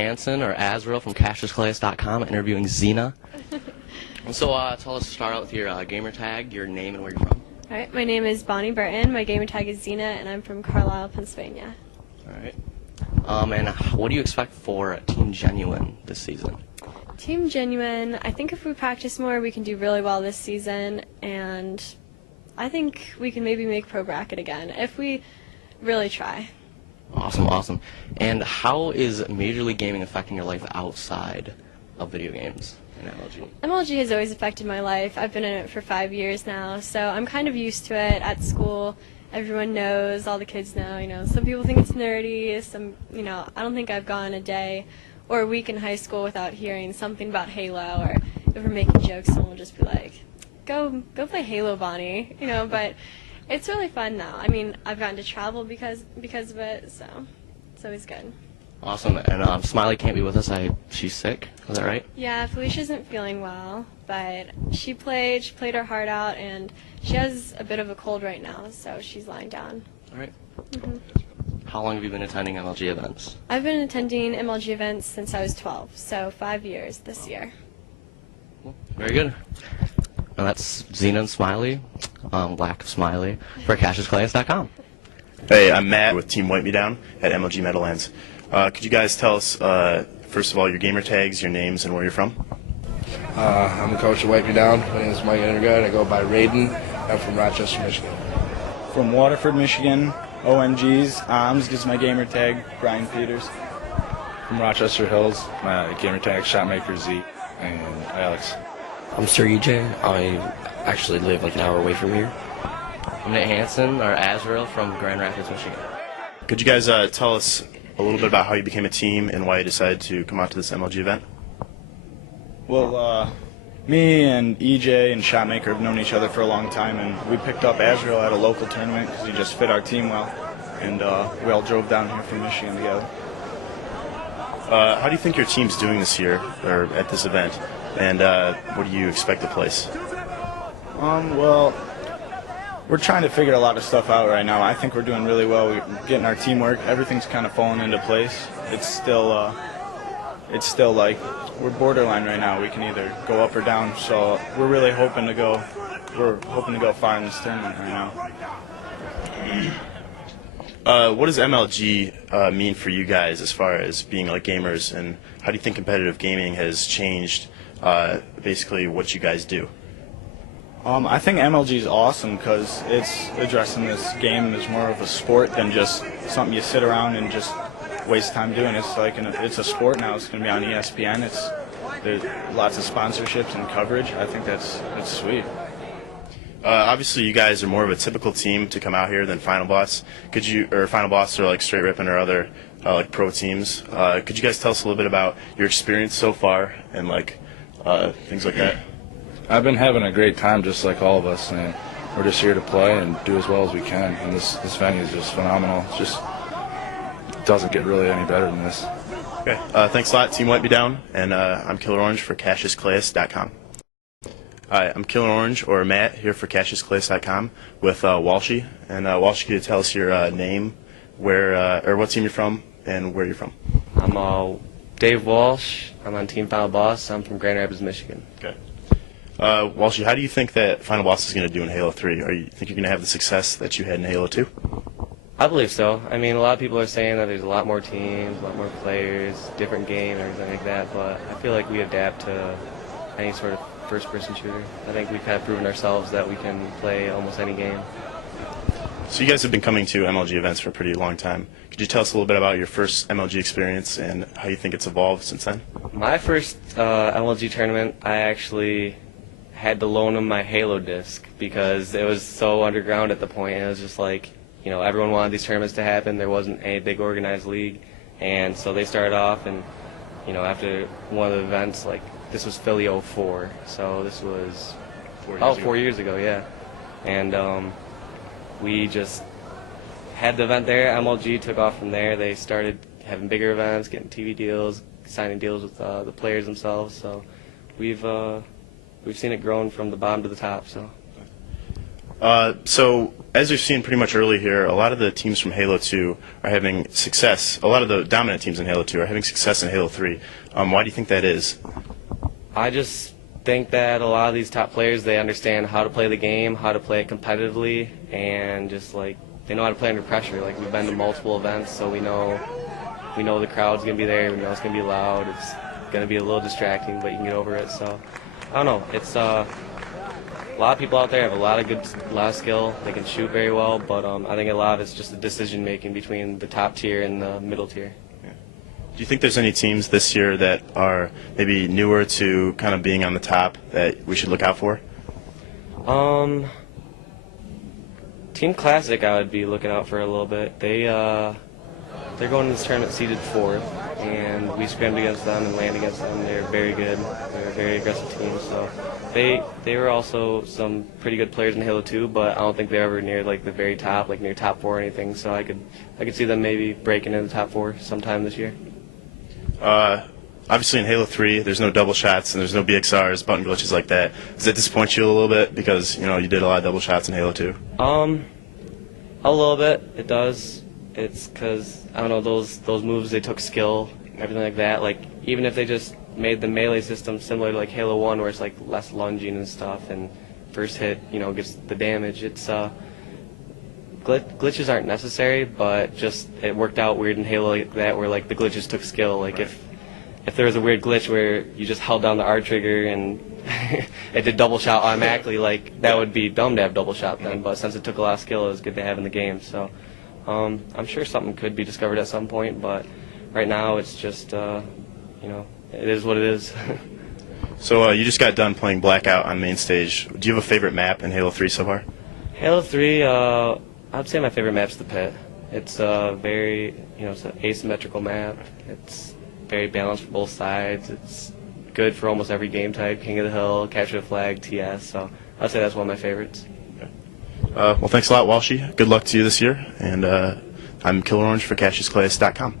Hansen, or Azrael from CashesClass.com, interviewing Xena. So tell us to start out with your gamer tag, your name, and where you're from. All right, my name is Bonnie Burton. My gamer tag is Xena, and I'm from Carlisle, Pennsylvania. All right. And what do you expect for Team Genuine this season? Team Genuine, I think if we practice more, we can do really well this season, and I think we can maybe make pro bracket again if we really try. Awesome, awesome. And how is Major League Gaming affecting your life outside of video games in MLG? MLG has always affected my life. I've been in it for 5 years now, so I'm kind of used to it. At school, everyone knows, all the kids know, some people think it's nerdy, some, I don't think I've gone a day or a week in high school without hearing something about Halo, or if we're making jokes, someone will just be like, go play Halo, Bonnie, but it's really fun now. I mean, I've gotten to travel because of it, so it's always good. Awesome. And Smiley can't be with us. She's sick. Is that right? Yeah, Felicia isn't feeling well, but she played her heart out, and she has a bit of a cold right now, so she's lying down. All right. Mm-hmm. How long have you been attending MLG events? I've been attending MLG events since I was 12, so 5 years this year. Cool. Very good. Now that's Xena and Smiley, lack of Smiley, for CashesClass.com. Hey, I'm Matt with Team Wype Me Down at MLG Meadowlands. Could you guys tell us, first of all, your gamer tags, your names, and where you're from? I'm the coach of Wype Me Down. My name is Mike Endergard. I go by Raiden. I'm from Rochester, Michigan. From Waterford, Michigan. OMGs. Arms gives my gamer tag. Brian Peters. From Rochester Hills. My gamer tag, Shotmaker Z, and Alex. I'm Sir EJ. I actually live like an hour away from here. I'm Nate Hansen, or Azrael, from Grand Rapids, Michigan. Could you guys tell us a little bit about how you became a team and why you decided to come out to this MLG event? Well, me and EJ and Shotmaker have known each other for a long time, and we picked up Azrael at a local tournament because he just fit our team well, and we all drove down here from Michigan together. How do you think your team's doing this year, or at this event, and what do you expect to place? Well, we're trying to figure a lot of stuff out right now. I think we're doing really well. We're getting our teamwork. Everything's kind of falling into place. It's still like we're borderline right now. We can either go up or down. So we're really hoping to go. We're hoping to go far in this tournament right now. What does MLG mean for you guys as far as being like gamers, and how do you think competitive gaming has changed basically what you guys do? I think MLG is awesome because it's addressing this game as more of a sport than just something you sit around and just waste time doing. It's like it's a sport now. It's going to be on ESPN. There's lots of sponsorships and coverage. I think that's sweet. Obviously, you guys are more of a typical team to come out here than Final Boss. Final Boss or like Straight Rippin' or other like pro teams. Could you guys tell us a little bit about your experience so far and like things like that? I've been having a great time, just like all of us, and we're just here to play and do as well as we can. And this venue is just phenomenal. It just doesn't get really any better than this. Okay, thanks a lot, Team Wype Me Down, and I'm Killer Orange for CashesClass.com. Hi, I'm Killer Orange, or Matt, here for CashesClass.com with Walshy. And Walshy, could you tell us your name, or what team you're from, and where you're from? I'm Dave Walsh. I'm on Team Final Boss. I'm from Grand Rapids, Michigan. Okay. Walshy, how do you think that Final Boss is going to do in Halo 3? Or you think you're going to have the success that you had in Halo 2? I believe so. I mean, a lot of people are saying that there's a lot more teams, a lot more players, different game, and everything like that, but I feel like we adapt to any sort of first-person shooter. I think we've kind of proven ourselves that we can play almost any game. So you guys have been coming to MLG events for a pretty long time. Could you tell us a little bit about your first MLG experience and how you think it's evolved since then? My first MLG tournament, I actually had to loan him my Halo disc because it was so underground at the point, and it was just like, everyone wanted these tournaments to happen. There wasn't a big organized league, and so they started off, and after one of the events, like this was Philly 04, so this was 4 years ago, yeah, and we just had the event there. MLG took off from there. They started having bigger events, getting TV deals, signing deals with the players themselves. So we've seen it growing from the bottom to the top. So. So as we've seen pretty much early here, a lot of the teams from Halo 2 are having success. A lot of the dominant teams in Halo 2 are having success in Halo 3. Why do you think that is? I just think that a lot of these top players, they understand how to play the game, how to play it competitively, and just like they know how to play under pressure. Like we've been to multiple events, so we know the crowd's gonna be there. We know it's gonna be loud. It's gonna be a little distracting, but you can get over it. So I don't know. It's a lot of people out there have a lot of skill. They can shoot very well, but I think a lot of it's just the decision making between the top tier and the middle tier. Do you think there's any teams this year that are maybe newer to kind of being on the top that we should look out for? Team Classic, I would be looking out for a little bit. They're going to this tournament seeded 4th, and we scrimmed against them and land against them. They're very good. They're a very aggressive team. So they were also some pretty good players in Halo 2, but I don't think they're ever near like the very top, like near top 4 or anything. So I could see them maybe breaking into the top 4 sometime this year. Obviously in Halo 3, there's no double shots and there's no BXRs, button glitches like that. Does that disappoint you a little bit because you did a lot of double shots in Halo 2? A little bit. It does. It's because I don't know those moves. They took skill, and everything like that. Like even if they just made the melee system similar to like Halo 1, where it's like less lunging and stuff, and first hit gets the damage. It's glitches aren't necessary, but just it worked out weird in Halo like that, where like the glitches took skill. Like if there was a weird glitch where you just held down the R trigger and it did double shot automatically, like that would be dumb to have double shot then. But since it took a lot of skill, it was good to have in the game. So I'm sure something could be discovered at some point, but right now it's just it is what it is. So you just got done playing Blackout on main stage. Do you have a favorite map in Halo 3 so far? Halo 3, I'd say my favorite map's the Pit. It's a very, it's an asymmetrical map. It's very balanced for both sides. It's good for almost every game type, King of the Hill, Capture the Flag, TS, so I'd say that's one of my favorites. Well, thanks a lot, Walshy. Good luck to you this year, and I'm Killer Orange for CassiusClays.com.